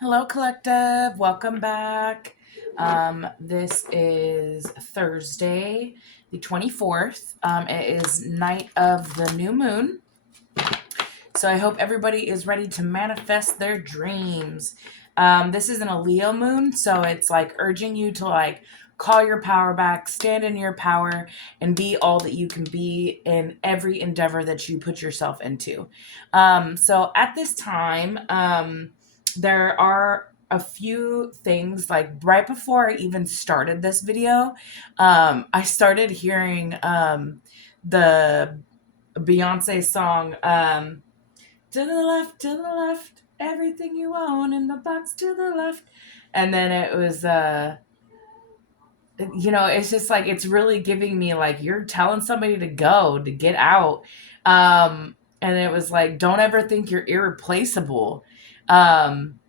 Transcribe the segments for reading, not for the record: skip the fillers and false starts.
Hello, collective. Welcome back. This is Thursday, the 24th. It is night of the new moon. So I hope everybody is ready to manifest their dreams. This isn't a Leo moon, so it's like urging you to call your power back, stand in your power, and be all that you can be in every endeavor that you put yourself into. So at this time, there are a few things like right before I even started this video, I started hearing the Beyonce song. To the left, everything you own in the box to the left. And then it was, it's just like, it's really giving me like, you're telling somebody to go, to get out. And it was like, don't ever think you're irreplaceable. Um,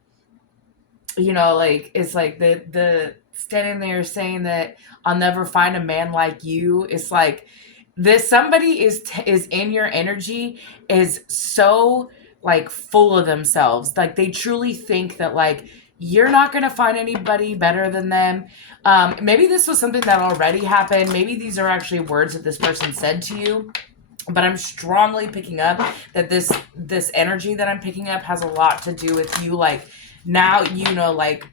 like, it's like the standing there saying that I'll never find a man like you. It's like, this somebody is in your energy is so like full of themselves, like they truly think that like you're not going to find anybody better than them. Maybe this was something that already happened, maybe these are actually words that this person said to you, but I'm strongly picking up that this energy that I'm picking up has a lot to do with you. Like now, like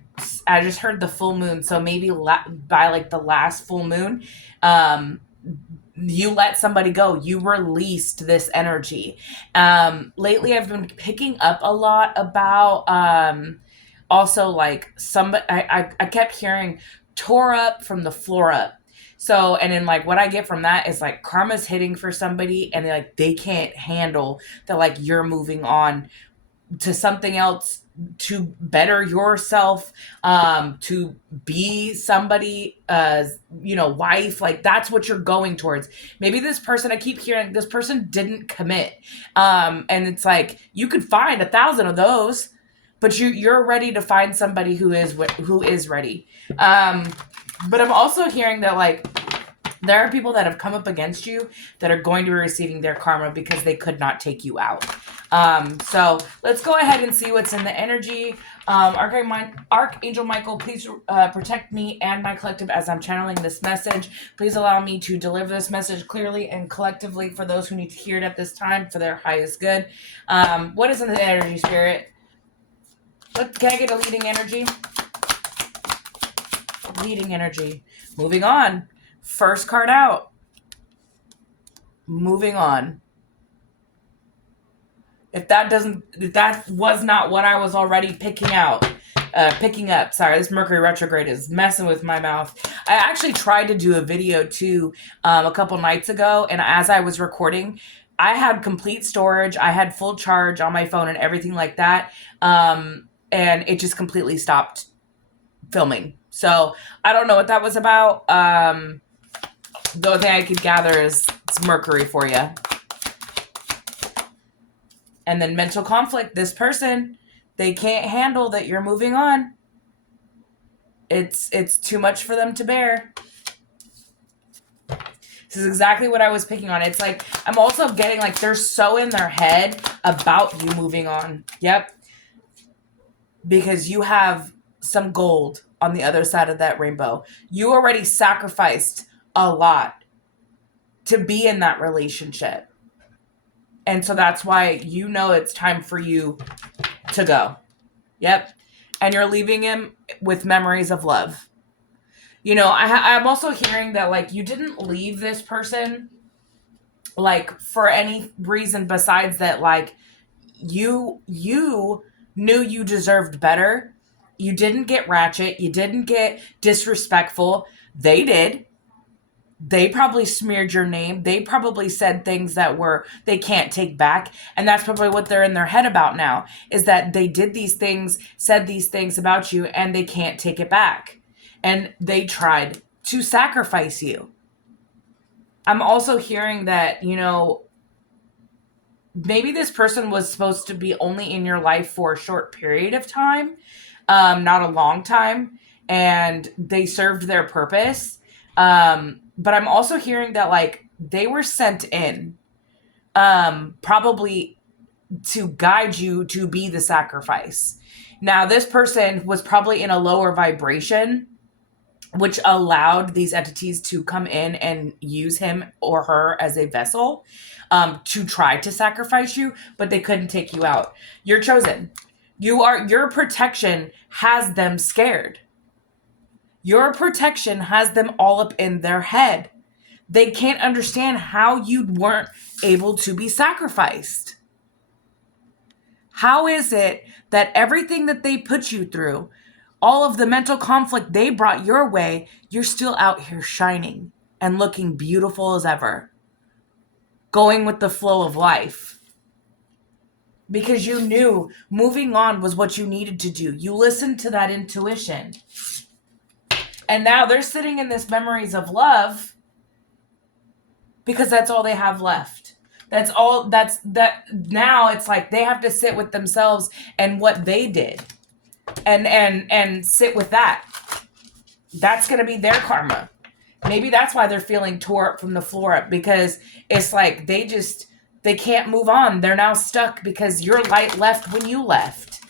I just heard the full moon, so maybe by like the last full moon, you let somebody go, you released this energy. Lately I've been picking up a lot about also like somebody, I kept hearing tore up from the floor up. So, and then like what I get from that is like karma's hitting for somebody and they can't handle that, like you're moving on to something else, to better yourself, to be somebody, wife. Like that's what you're going towards. Maybe this person, I keep hearing this person didn't commit, and it's like you could find 1,000 of those, but you're ready to find somebody who is ready. But I'm also hearing that like there are people that have come up against you that are going to be receiving their karma because they could not take you out. So let's go ahead and see what's in the energy. Archangel Michael, please protect me and my collective as I'm channeling this message. Please allow me to deliver this message clearly and collectively for those who need to hear it at this time for their highest good. What is in the energy, Spirit? Can I get a leading energy? Leading energy. Moving on. First card out. Moving on. If that was not what I was already picking up. Sorry, this Mercury retrograde is messing with my mouth. I actually tried to do a video too a couple nights ago, and as I was recording, I had complete storage. I had full charge on my phone and everything like that, and it just completely stopped filming. So I don't know what that was about. The only thing I could gather is it's Mercury for you. And then mental conflict. This person, they can't handle that you're moving on. It's too much for them to bear. This is exactly what I was picking on. It's like I'm also getting like they're so in their head about you moving on. Yep. Because you have some gold on the other side of that rainbow. You already sacrificed a lot to be in that relationship. And so that's why it's time for you to go. Yep. And you're leaving him with memories of love. I'm also hearing that, like, you didn't leave this person, like, for any reason besides that, like, you knew you deserved better. You didn't get ratchet. You didn't get disrespectful. They did. They probably smeared your name. They probably said things that they can't take back. And that's probably what they're in their head about now, is that they did these things, said these things about you, and they can't take it back. And they tried to sacrifice you. I'm also hearing that, maybe this person was supposed to be only in your life for a short period of time, not a long time, and they served their purpose. But I'm also hearing that like they were sent in, probably to guide you to be the sacrifice. Now, this person was probably in a lower vibration, which allowed these entities to come in and use him or her as a vessel, to try to sacrifice you, but they couldn't take you out. You're chosen. Your protection has them scared. Your protection has them all up in their head. They can't understand how you weren't able to be sacrificed. How is it that everything that they put you through, all of the mental conflict they brought your way, you're still out here shining and looking beautiful as ever, going with the flow of life? Because you knew moving on was what you needed to do. You listened to that intuition. And now they're sitting in this memories of love because that's all they have left. That's now it's like they have to sit with themselves and what they did. And sit with that. That's going to be their karma. Maybe that's why they're feeling tore up from the floor up, because it's like they can't move on. They're now stuck because your light left when you left.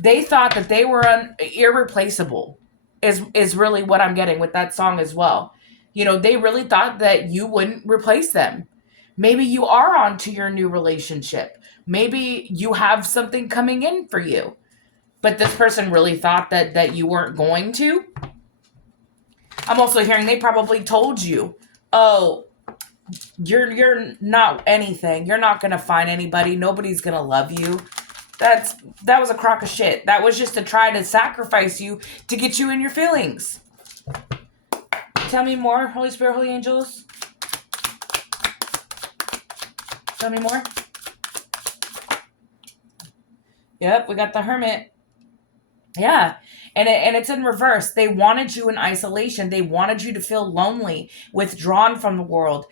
They thought that they were irreplaceable is really what I'm getting with that song as well. They really thought that you wouldn't replace them. Maybe you are on to your new relationship. Maybe you have something coming in for you. But this person really thought that you weren't going to. I'm also hearing they probably told you, oh, you're not anything. You're not going to find anybody. Nobody's going to love you. That was a crock of shit. That was just to try to sacrifice you to get you in your feelings. Tell me more, Holy Spirit, Holy Angels. Tell me more. Yep, we got the Hermit. Yeah. And it's in reverse. They wanted you in isolation. They wanted you to feel lonely, withdrawn from the world,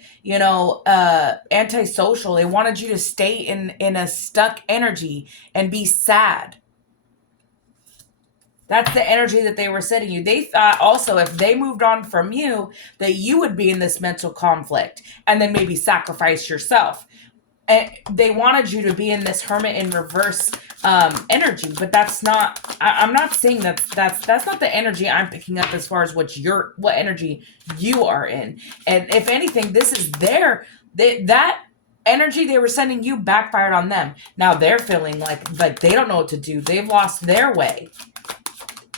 antisocial. They wanted you to stay in a stuck energy and be sad. That's the energy that they were setting you. They thought also if they moved on from you, that you would be in this mental conflict and then maybe sacrifice yourself. And they wanted you to be in this Hermit in reverse energy, but that's not. I'm not saying that's not the energy I'm picking up as far as what energy you are in. And if anything, this is that energy they were sending you backfired on them. Now they're feeling like they don't know what to do. They've lost their way,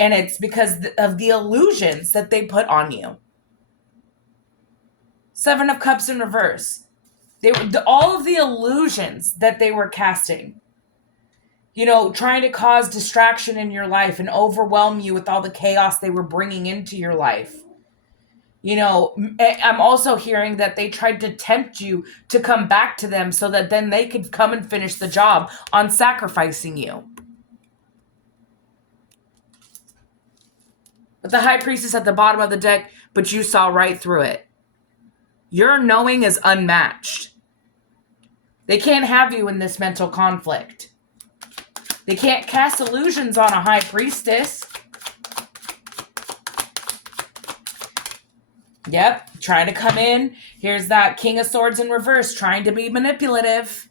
and it's because of the illusions that they put on you. Seven of Cups in reverse. All of the illusions that they were casting, trying to cause distraction in your life and overwhelm you with all the chaos they were bringing into your life. I'm also hearing that they tried to tempt you to come back to them so that then they could come and finish the job on sacrificing you. But the High Priestess at the bottom of the deck, but you saw right through it. Your knowing is unmatched. They can't have you in this mental conflict. They can't cast illusions on a High Priestess. Yep, trying to come in. Here's that King of Swords in reverse, trying to be manipulative.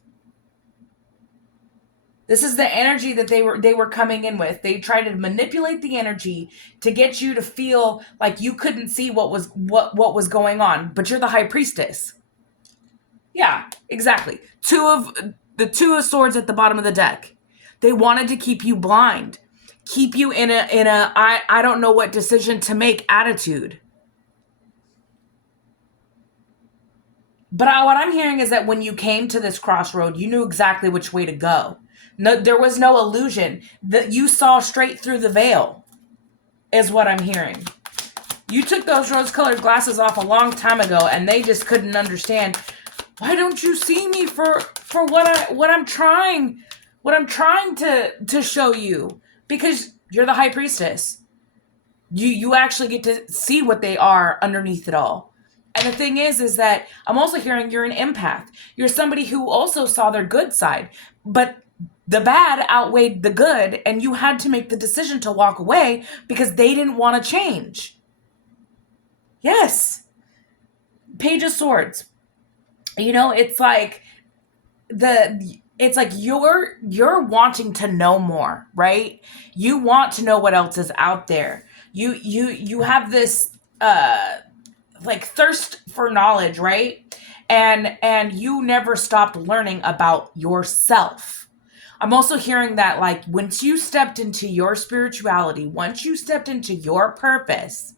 This is the energy that they were coming in with. They tried to manipulate the energy to get you to feel like you couldn't see what was going on, but you're the High Priestess. Yeah, exactly. The Two of Swords at the bottom of the deck. They wanted to keep you blind, keep you in a I don't know what decision to make attitude. But what I'm hearing is that when you came to this crossroad, you knew exactly which way to go. No, there was no illusion. That you saw straight through the veil, is what I'm hearing. You took those rose-colored glasses off a long time ago, and they just couldn't understand. Why don't you see me for what I'm trying to show you? Because you're the High Priestess. You actually get to see what they are underneath it all. And the thing is that I'm also hearing you're an empath. You're somebody who also saw their good side, but the bad outweighed the good, and you had to make the decision to walk away because they didn't want to change. Yes. Page of Swords. It's like it's like you're wanting to know more, right? You want to know what else is out there. You have this like thirst for knowledge, right? And you never stopped learning about yourself. I'm also hearing that, like, once you stepped into your spirituality, once you stepped into your purpose,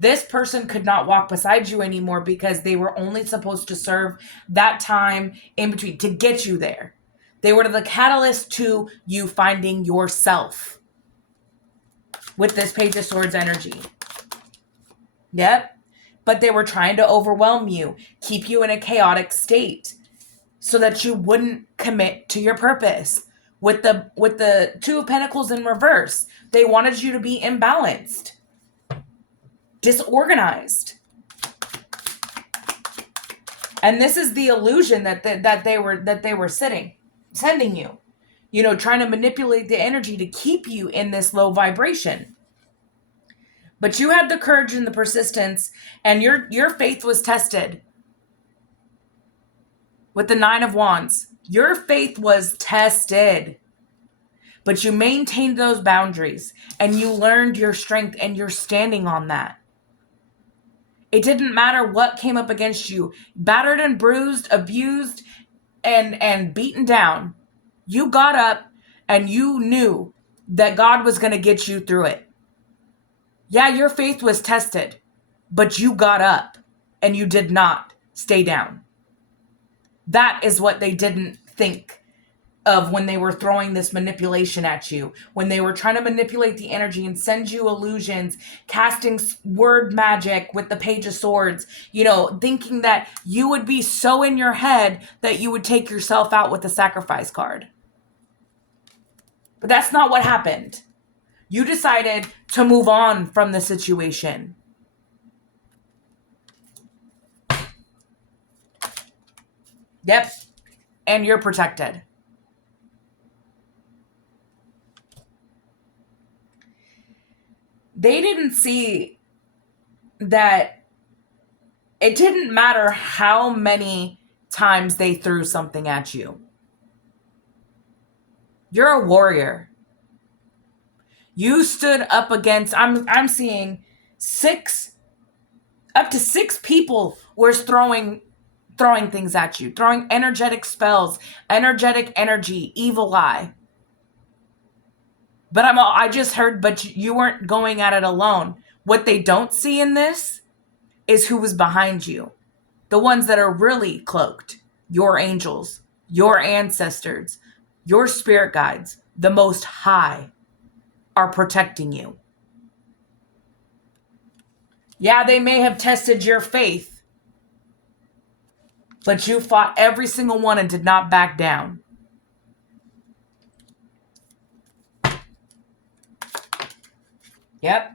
this person could not walk beside you anymore because they were only supposed to serve that time in between to get you there. They were the catalyst to you finding yourself with this Page of Swords energy. Yep. But they were trying to overwhelm you, keep you in a chaotic state so that you wouldn't commit to your purpose. With the Two of Pentacles in reverse, they wanted you to be imbalanced, disorganized. And this is the illusion that they were sending you. You know, trying to manipulate the energy to keep you in this low vibration. But you had the courage and the persistence, and your faith was tested. With the Nine of Wands, your faith was tested. But you maintained those boundaries, and you learned your strength, and you're standing on that. It didn't matter what came up against you, battered and bruised, abused, and beaten down. You got up, and you knew that God was going to get you through it. Yeah, your faith was tested, but you got up, and you did not stay down. That is what they didn't think of when they were throwing this manipulation at you, when they were trying to manipulate the energy and send you illusions, casting word magic with the Page of Swords, you know, thinking that you would be so in your head that you would take yourself out with the sacrifice card. But that's not what happened. You decided to move on from the situation. Yep. And you're protected. They didn't see that it didn't matter how many times they threw something at you. You're a warrior. You stood up against, I'm seeing up to six people were throwing things at you, throwing energetic spells, energetic energy, evil eye. But I just heard, but you weren't going at it alone. What they don't see in this is who was behind you. The ones that are really cloaked. Your angels, your ancestors, your spirit guides, the Most High are protecting you. Yeah, they may have tested your faith, but you fought every single one and did not back down. Yep.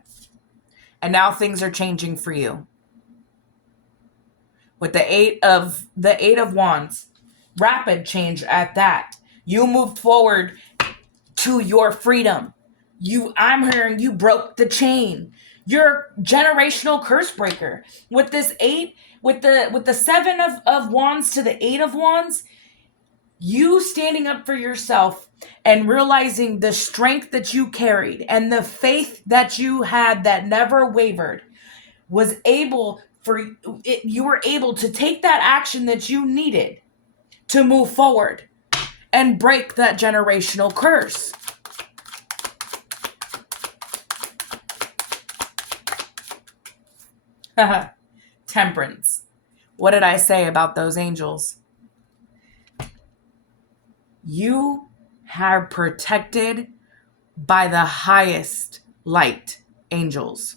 And now things are changing for you. With the Eight of Wands, rapid change at that. You moved forward to your freedom. I'm hearing you broke the chain. You're generational curse breaker. With this with the Seven of Wands to the Eight of Wands, you standing up for yourself and realizing the strength that you carried and the faith that you had that never wavered was able you were able to take that action that you needed to move forward and break that generational curse. Temperance. What did I say about those angels? You are protected by the highest light angels.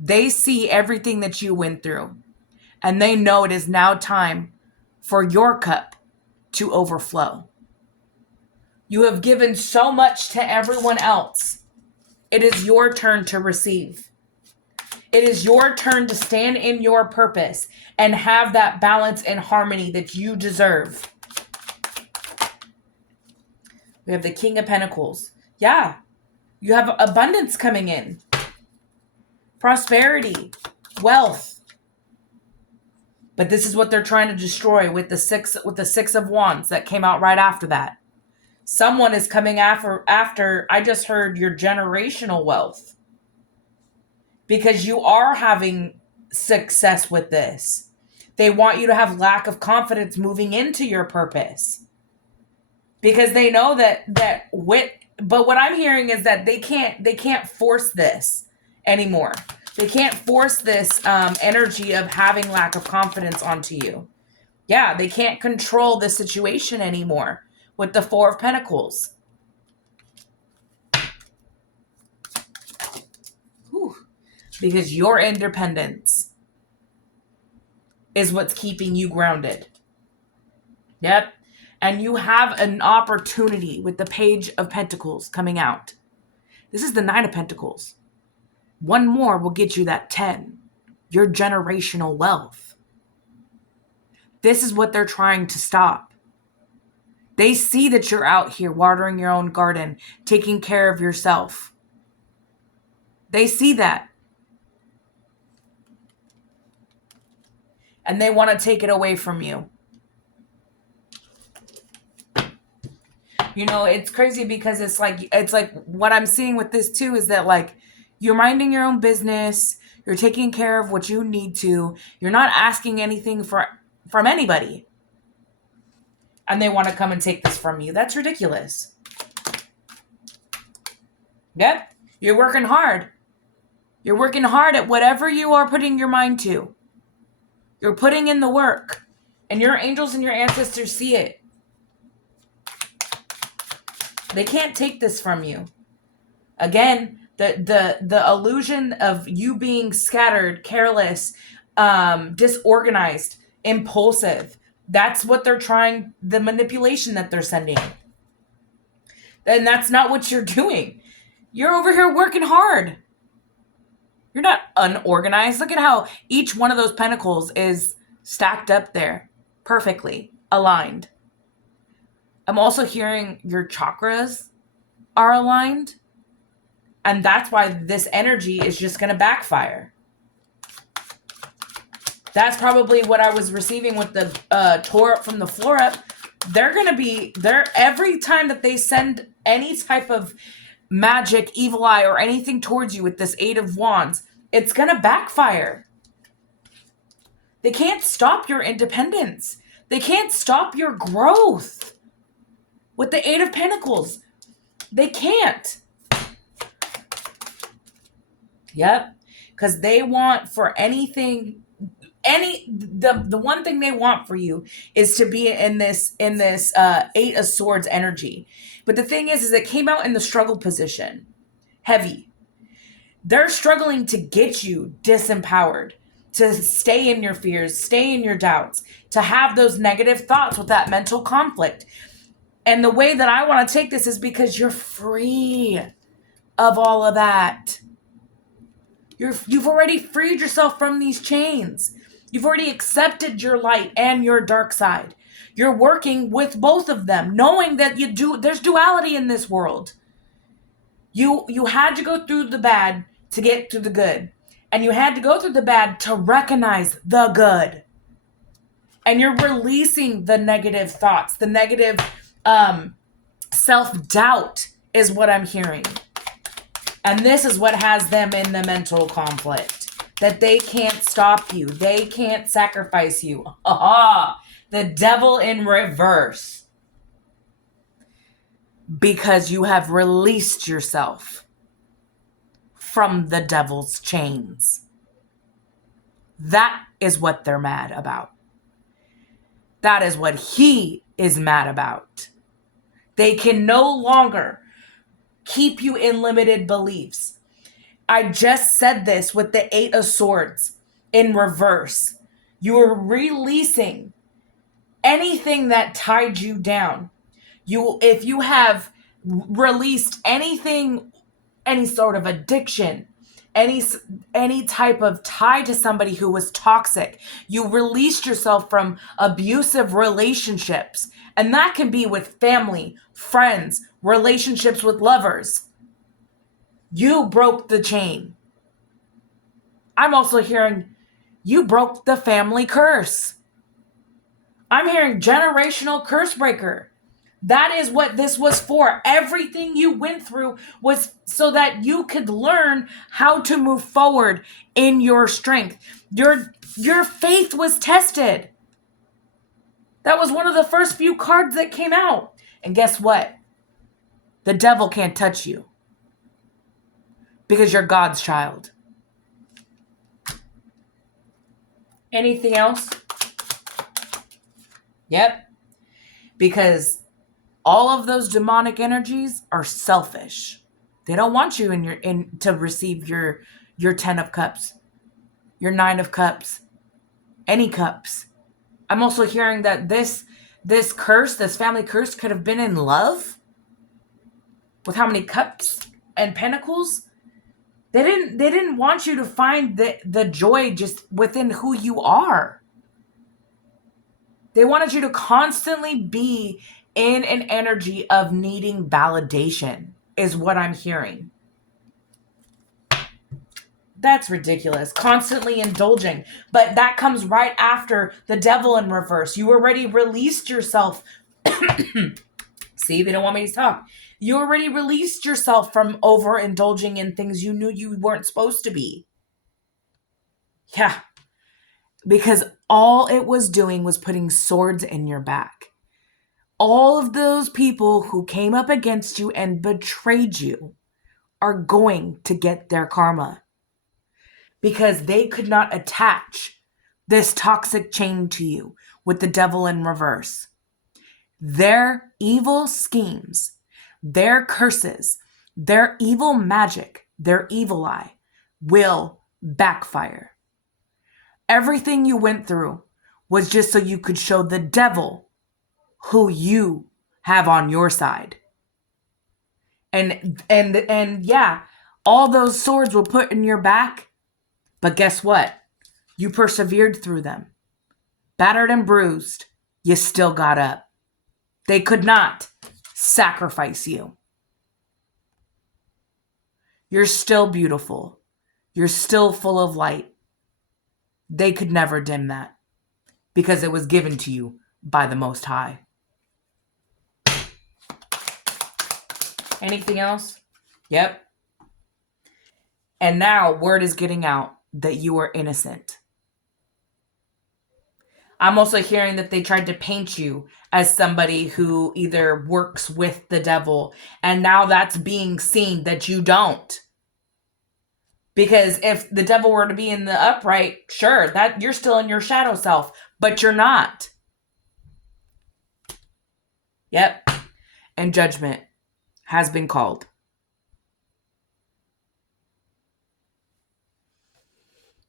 They see everything that you went through, and they know it is now time for your cup to overflow. You have given so much to everyone else. It is your turn to receive. It is your turn to stand in your purpose and have that balance and harmony that you deserve. We have the King of Pentacles. Yeah, you have abundance coming in. Prosperity, wealth. But this is what they're trying to destroy with the six of wands that came out right after that. Someone is coming after I just heard your generational wealth, because you are having success with this. They want you to have lack of confidence moving into your purpose, because they know that with, but what I'm hearing is that they can't force this anymore. They can't force this energy of having lack of confidence onto you. Yeah, they can't control the situation anymore with the Four of Pentacles. Whew. Because your independence is what's keeping you grounded. Yep. And you have an opportunity with the Page of Pentacles coming out. This is the Nine of Pentacles. One more will get you that 10. Your generational wealth. This is what they're trying to stop. They see that you're out here watering your own garden, taking care of yourself. They see that. And they want to take it away from you. You know, it's crazy because it's like what I'm seeing with this too is that, like, you're minding your own business, you're taking care of what you need to, you're not asking anything from anybody. And they want to come and take this from you. That's ridiculous. Yep. You're working hard. You're working hard at whatever you are putting your mind to. You're putting in the work. And your angels and your ancestors see it. They can't take this from you. Again, the illusion of you being scattered, careless, disorganized, impulsive. That's what they're trying, the manipulation that they're sending. And that's not what you're doing. You're over here working hard. You're not unorganized. Look at how each one of those pentacles is stacked up there, perfectly aligned. I'm also hearing your chakras are aligned. And that's why this energy is just going to backfire. That's probably what I was receiving with the tore up from the floor up. They're going to be there every time that they send any type of magic, evil eye, or anything towards you with this Eight of Wands. It's going to backfire. They can't stop your independence. They can't stop your growth with the Eight of Pentacles. They can't. Yep. Because they want for anything, the one thing they want for you is to be in this Eight of Swords energy. But the thing is it came out in the struggle position. Heavy. They're struggling to get you disempowered, to stay in your fears, stay in your doubts, to have those negative thoughts with that mental conflict. And the way that I want to take this is because you're free of all of that. You've already freed yourself from these chains. You've already accepted your light and your dark side. You're working with both of them, knowing that there's duality in this world. You had to go through the bad to get to the good. And you had to go through the bad to recognize the good. And you're releasing the negative thoughts, the negative self-doubt is what I'm hearing. And this is what has them in the mental conflict. That they can't stop you. They can't sacrifice you. Aha! The devil in reverse. Because you have released yourself from the devil's chains. That is what they're mad about. That is what he is mad about. They can no longer keep you in limited beliefs. I just said this with the Eight of Swords in reverse. You are releasing anything that tied you down. If you have released anything, any sort of addiction, any type of tie to somebody who was toxic, you released yourself from abusive relationships. And that can be with family, friends, relationships with lovers. You broke the chain. I'm also hearing You broke the family curse. I'm hearing generational curse breaker. That is what this was for. Everything you went through was so that you could learn how to move forward in your strength. Your faith was tested. That was one of the first few cards that came out. And guess what? The devil can't touch you because you're God's child. Anything else? Yep. Because all of those demonic energies are selfish. They don't want you to receive your 10 of cups, your 9 of cups, any cups. I'm also hearing that this curse, this family curse, could have been in love. With how many cups and pentacles? They didn't want you to find the joy just within who you are. They wanted you to constantly be in an energy of needing validation, is what I'm hearing. That's ridiculous. Constantly indulging. But that comes right after the devil in reverse. You already released yourself. See, they don't want me to talk. You already released yourself from overindulging in things you knew you weren't supposed to be. Yeah. Because all it was doing was putting swords in your back. All of those people who came up against you and betrayed you are going to get their karma. Because they could not attach this toxic chain to you with the devil in reverse. Their evil schemes, their curses, their evil magic, their evil eye will backfire. Everything you went through was just so you could show the devil who you have on your side. And yeah, all those swords were put in your back, but guess what? You persevered through them. Battered and bruised, you still got up. They could not sacrifice you. You're still beautiful. You're still full of light. They could never dim that because it was given to you by the Most High. Anything else? Yep. And now word is getting out that you are innocent. I'm also hearing that they tried to paint you as somebody who either works with the devil, and now that's being seen that you don't. Because if the devil were to be in the upright, sure, that you're still in your shadow self, but you're not. Yep. And judgment has been called.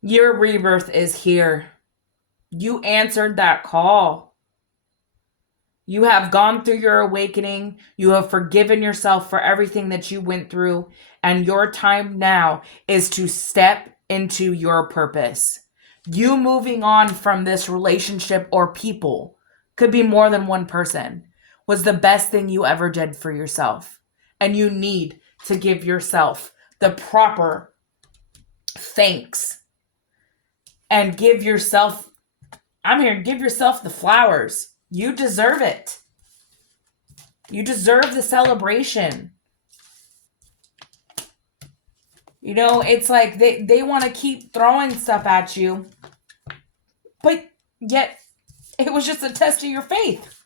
Your rebirth is here. You answered that call. You have gone through your awakening. You have forgiven yourself for everything that you went through. And your time now is to step into your purpose. You moving on from this relationship or people, could be more than one person, was the best thing you ever did for yourself. And you need to give yourself the proper thanks. And give yourself, I'm here, give yourself the flowers. You deserve it. You deserve the celebration. You know, it's like they want to keep throwing stuff at you, but yet it was just a test of your faith.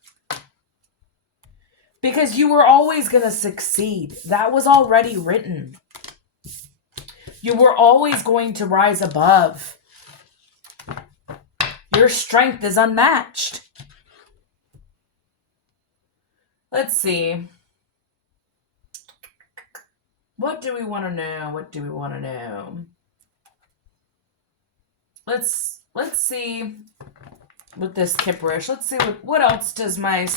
Because you were always going to succeed. That was already written. You were always going to rise above. Your strength is unmatched. Let's see. What do we want to know? What do we want to know? Let's see with this Kipperish. Let's see what else does my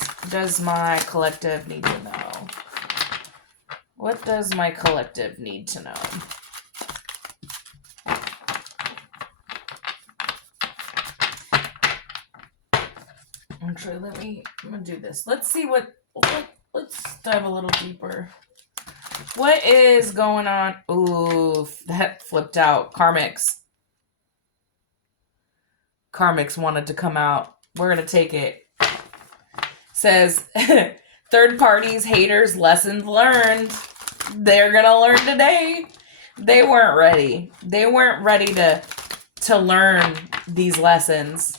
collective need to know? What does my collective need to know? Actually, I'm gonna do this. Let's see let's dive a little deeper. What is going on? Ooh, that flipped out. Karmics. karmics wanted to come out. We're going to take it. Says, third parties, haters, lessons learned. They're going to learn today. They weren't ready. They weren't ready to learn these lessons.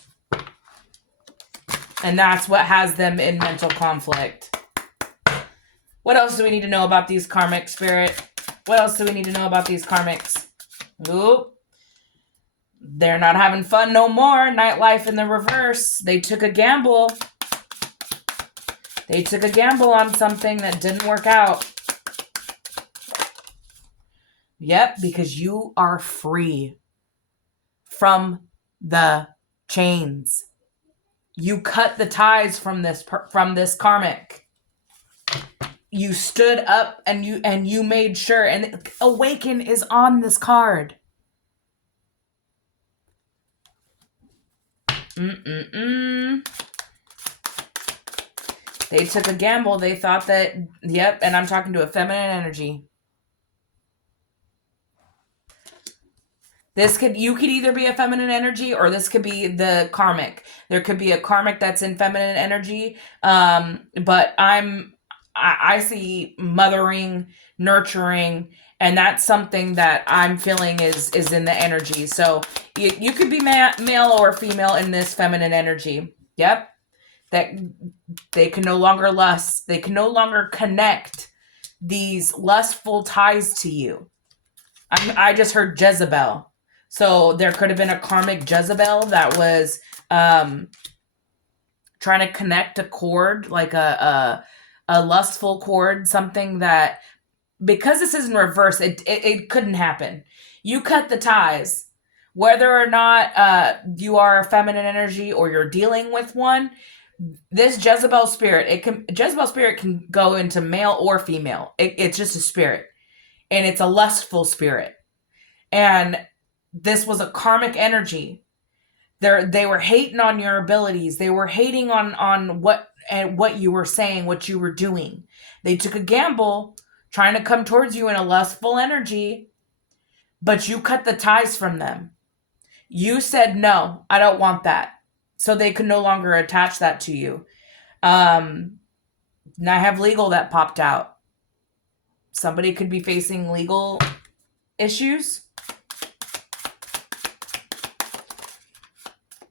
And that's what has them in mental conflict. What else do we need to know about these karmic spirit? What else do we need to know about these karmics? Oop. They're not having fun no more. Nightlife in the reverse. They took a gamble. They took a gamble on something that didn't work out. Yep, because you are free from the chains. You cut the ties from this karmic. You stood up and you made sure, and awaken is on this card. They took a gamble. They thought that, yep, and I'm talking to a feminine energy. You could either be a feminine energy, or this could be the karmic. There could be a karmic that's in feminine energy. But I see mothering, nurturing, and that's something that I'm feeling is in the energy. So you could be male or female in this feminine energy. Yep. That they can no longer lust. They can no longer connect these lustful ties to you. I just heard Jezebel. So there could have been a karmic Jezebel that was trying to connect a cord, like a lustful cord, something that, because this is in reverse, it couldn't happen. You cut the ties. Whether or not you are a feminine energy or you're dealing with one, this Jezebel spirit can go into male or female. It's just a spirit. And it's a lustful spirit. And this was a karmic energy. They were hating on your abilities. They were hating on what you were saying, what you were doing. They took a gamble trying to come towards you in a lustful energy, but you cut the ties from them. You said, no, I don't want that. So they could no longer attach that to you. Now I have legal that popped out. Somebody could be facing legal issues.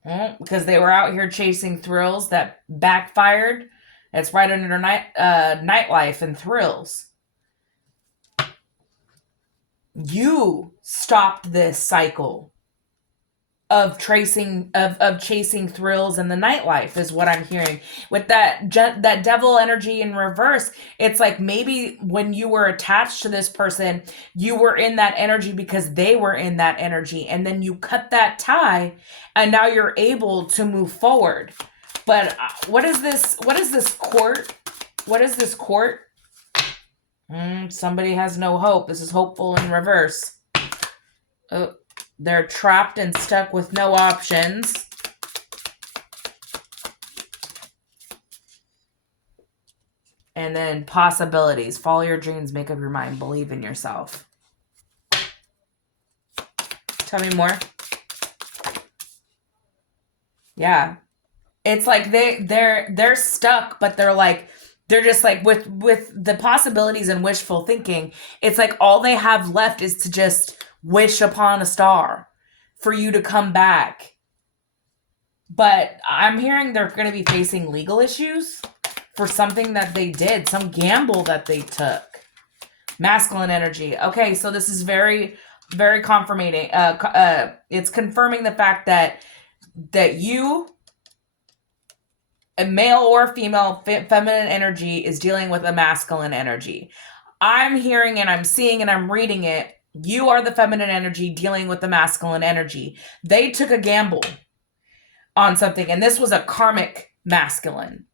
Because they were out here chasing thrills that backfired. It's right under nightlife and thrills. You stopped this cycle of chasing thrills in the nightlife, is what I'm hearing. With that devil energy in reverse, it's like maybe when you were attached to this person, you were in that energy because they were in that energy, and then you cut that tie, and now you're able to move forward. But what is this court? What is this court? Somebody has no hope. This is hopeful in reverse. Oh. They're trapped and stuck with no options. And then possibilities. Follow your dreams. Make up your mind. Believe in yourself. Tell me more. Yeah. It's like they're stuck, but they're just like with the possibilities and wishful thinking. It's like all they have left is to just wish upon a star for you to come back. But I'm hearing they're going to be facing legal issues for something that they did, some gamble that they took. Masculine energy. Okay, so this is very, very confirming. It's confirming the fact that you, a male or female, feminine energy is dealing with a masculine energy. I'm hearing and I'm seeing and I'm reading it. You are the feminine energy dealing with the masculine energy. They took a gamble on something, and this was a karmic masculine.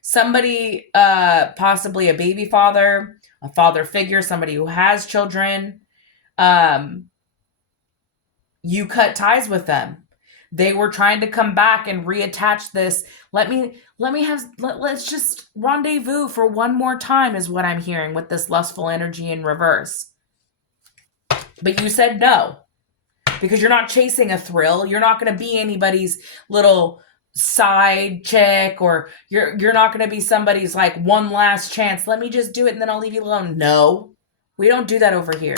Somebody, possibly a baby father, a father figure, somebody who has children. You cut ties with them. They were trying to come back and reattach this. Let's just rendezvous for one more time is what I'm hearing with this lustful energy in reverse. But you said no. because you're not chasing a thrill. You're not going to be anybody's little side chick, or you're not going to be somebody's like one last chance. Let me just do it and then I'll leave you alone. No, we don't do that over here.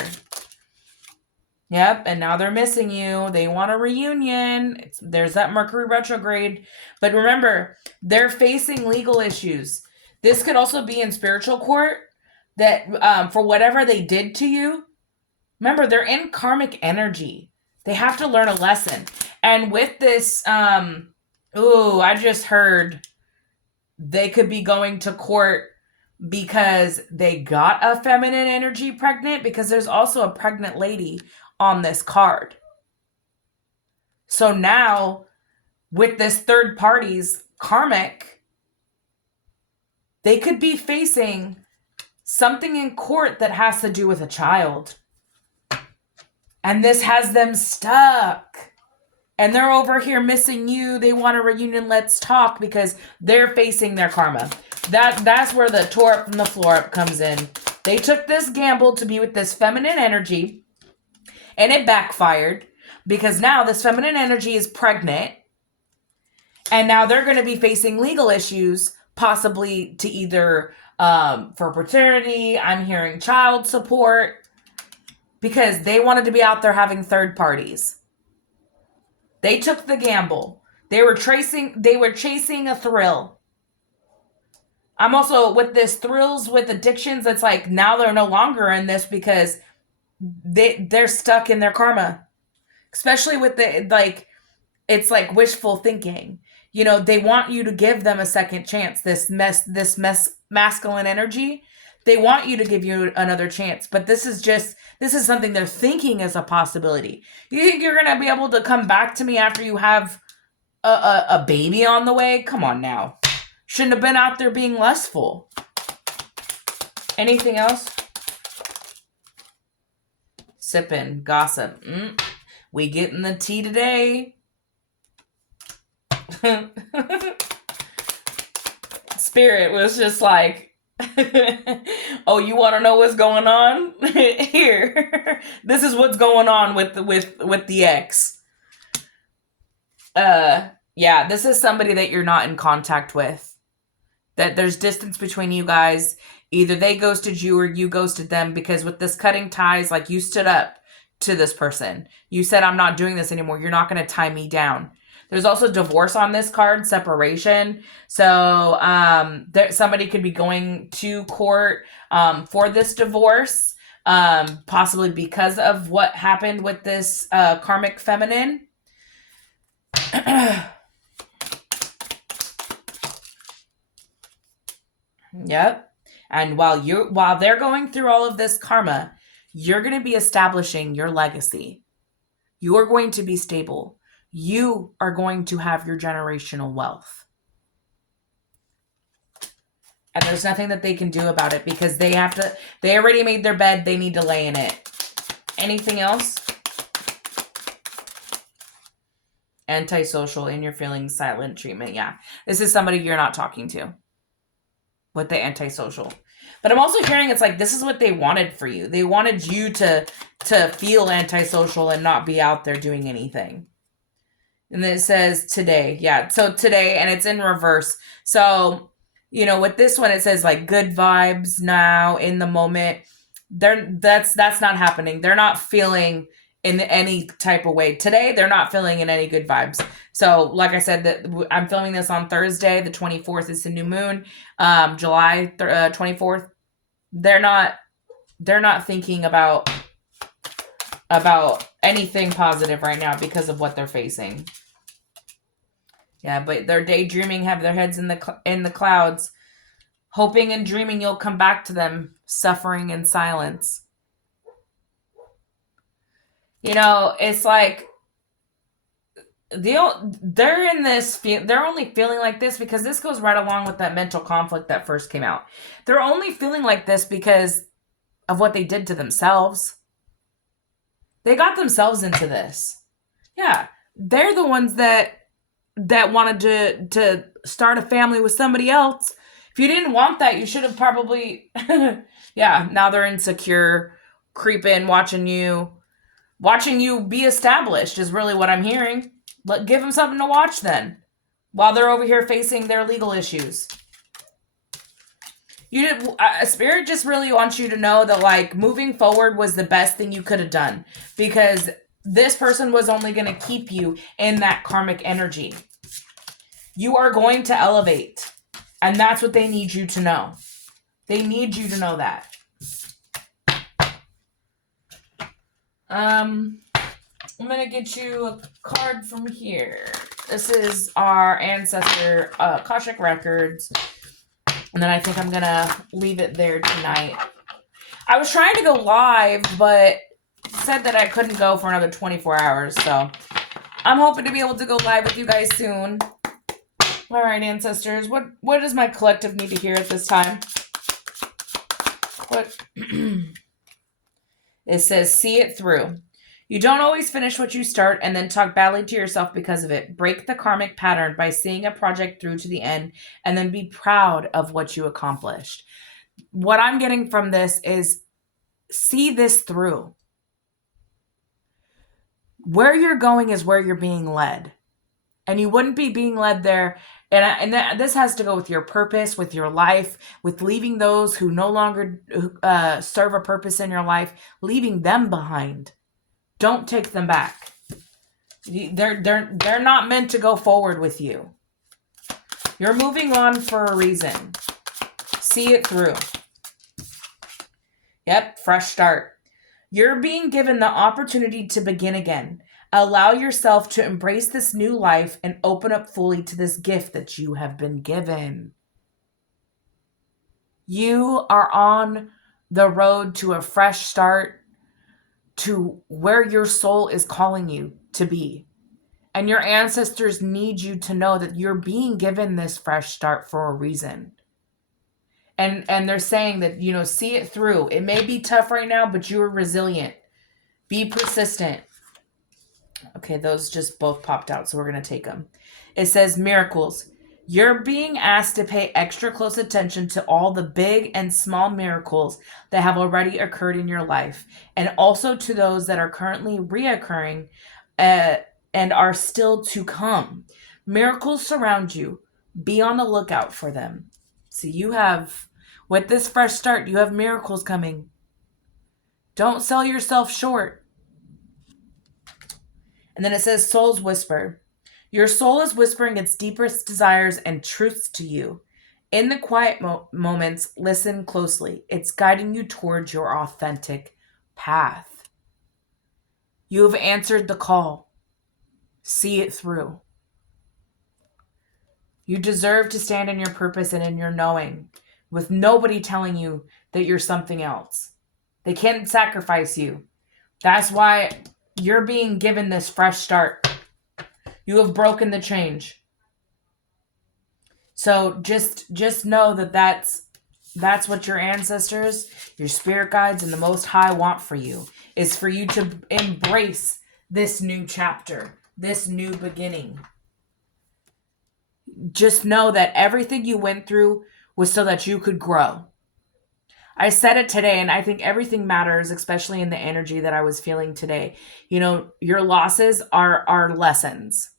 Yep, and now they're missing you. They want a reunion. There's that Mercury retrograde. But remember, they're facing legal issues. This could also be in spiritual court, that for whatever they did to you. Remember, they're in karmic energy. They have to learn a lesson. And with this, I just heard they could be going to court because they got a feminine energy pregnant, because there's also a pregnant lady on this card. So now, with this third party's karmic, they could be facing something in court that has to do with a child. And this has them stuck. And they're over here missing you. They want a reunion. Let's talk, because they're facing their karma. That's where the tore up from the floor up comes in. They took this gamble to be with this feminine energy, and it backfired, because now this feminine energy is pregnant, and now they're going to be facing legal issues, possibly to either for paternity. I'm hearing child support, because they wanted to be out there having third parties. They took the gamble. They were chasing a thrill. I'm also with this thrills with addictions. It's like now they're no longer in this, because they're stuck in their karma. Especially with the, like, it's like wishful thinking. You know, they want you to give them a second chance. This masculine energy, they want you to give you another chance. But this is something they're thinking as a possibility. You think you're going to be able to come back to me after you have a baby on the way? Come on now. Shouldn't have been out there being lustful. Anything else? Sipping, gossip. We getting the tea today. Spirit was just like, oh, you want to know what's going on? Here. This is what's going on with the ex. Yeah, this is somebody that you're not in contact with. That there's distance between you guys. Either they ghosted you or you ghosted them, because with this cutting ties, like, you stood up to this person. You said, I'm not doing this anymore. You're not going to tie me down. There's also divorce on this card, separation. So somebody could be going to court for this divorce, possibly because of what happened with this karmic feminine. Yep. And while they're going through all of this karma, you're going to be establishing your legacy. You are going to be stable. You are going to have your generational wealth. And there's nothing that they can do about it, because they already made their bed. They need to lay in it. Anything else? Antisocial, in your feelings, silent treatment. Yeah. This is somebody you're not talking to with the antisocial. But I'm also hearing it's like, this is what they wanted for you. They wanted you to feel antisocial and not be out there doing anything. And then it says today. Yeah. So today, and it's in reverse. So, you know, with this one, it says like good vibes now in the moment. That's not happening. They're not feeling in any type of way. Today, they're not feeling in any good vibes. So, like I said, that I'm filming this on Thursday, the 24th is the new moon. July 24th. They're not thinking about anything positive right now because of what they're facing. Yeah, but they're daydreaming, have their heads in the clouds, hoping and dreaming you'll come back to them, suffering in silence. You know, it's like they're in this. They're only feeling like this because this goes right along with that mental conflict that first came out. They're only feeling like this because of what they did to themselves. They got themselves into this. Yeah, they're the ones that wanted to start a family with somebody else. If you didn't want that, you should have probably. Yeah, now they're insecure, creeping, watching you Watching you be established is really what I'm hearing. Give them something to watch then, while they're over here facing their legal issues. Spirit just really wants you to know that, like, moving forward was the best thing you could have done, because this person was only going to keep you in that karmic energy. You are going to elevate, and that's what they need you to know. They need you to know that. I'm going to get you a card from here. This is our ancestor Akashic Records. And then I think I'm going to leave it there tonight. I was trying to go live, but said that I couldn't go for another 24 hours. So I'm hoping to be able to go live with you guys soon. All right, ancestors. What does my collective need to hear at this time? What? It says, see it through. You don't always finish what you start and then talk badly to yourself because of it. Break the karmic pattern by seeing a project through to the end and then be proud of what you accomplished. What I'm getting from this is see this through. Where you're going is where you're being led. And you wouldn't be being led there. And this has to go with your purpose, with your life, with leaving those who no longer serve a purpose in your life, leaving them behind. Don't take them back. They're not meant to go forward with you. You're moving on for a reason. See it through. Yep, fresh start. You're being given the opportunity to begin again. Allow yourself to embrace this new life and open up fully to this gift that you have been given. You are on the road to a fresh start, to where your soul is calling you to be. And your ancestors need you to know that you're being given this fresh start for a reason. And they're saying that, see it through. It may be tough right now, but you are resilient. Be persistent. Okay, those just both popped out, so we're going to take them. It says miracles. You're being asked to pay extra close attention to all the big and small miracles that have already occurred in your life, and also to those that are currently reoccurring and are still to come. Miracles surround you. Be on the lookout for them. So you have, with this fresh start, you have miracles coming. Don't sell yourself short. And then it says soul's whisper. Your soul is whispering its deepest desires and truths to you. In the quiet moments, listen closely. It's guiding you towards your authentic path. You have answered the call. See it through. You deserve to stand in your purpose and in your knowing, with nobody telling you that you're something else. They can't sacrifice you. That's why you're being given this fresh start. You have broken the change. So just know that that's what your ancestors, your spirit guides, and the Most High want for you, is for you to embrace this new chapter, this new beginning. Just know that everything you went through was so that you could grow. I said it today, and I think everything matters, especially in the energy that I was feeling today. Your losses are lessons.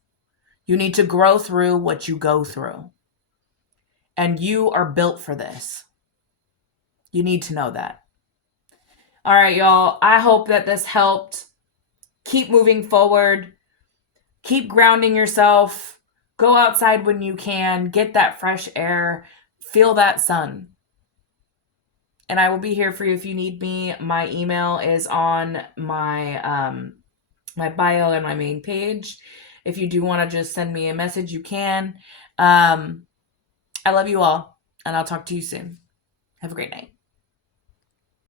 You need to grow through what you go through. And you are built for this. You need to know that. All right, y'all. I hope that this helped. Keep moving forward. Keep grounding yourself. Go outside when you can. Get that fresh air. Feel that sun. And I will be here for you if you need me. My email is on my my bio and my main page. If you do want to just send me a message, you can. I love you all, and I'll talk to you soon. Have a great night.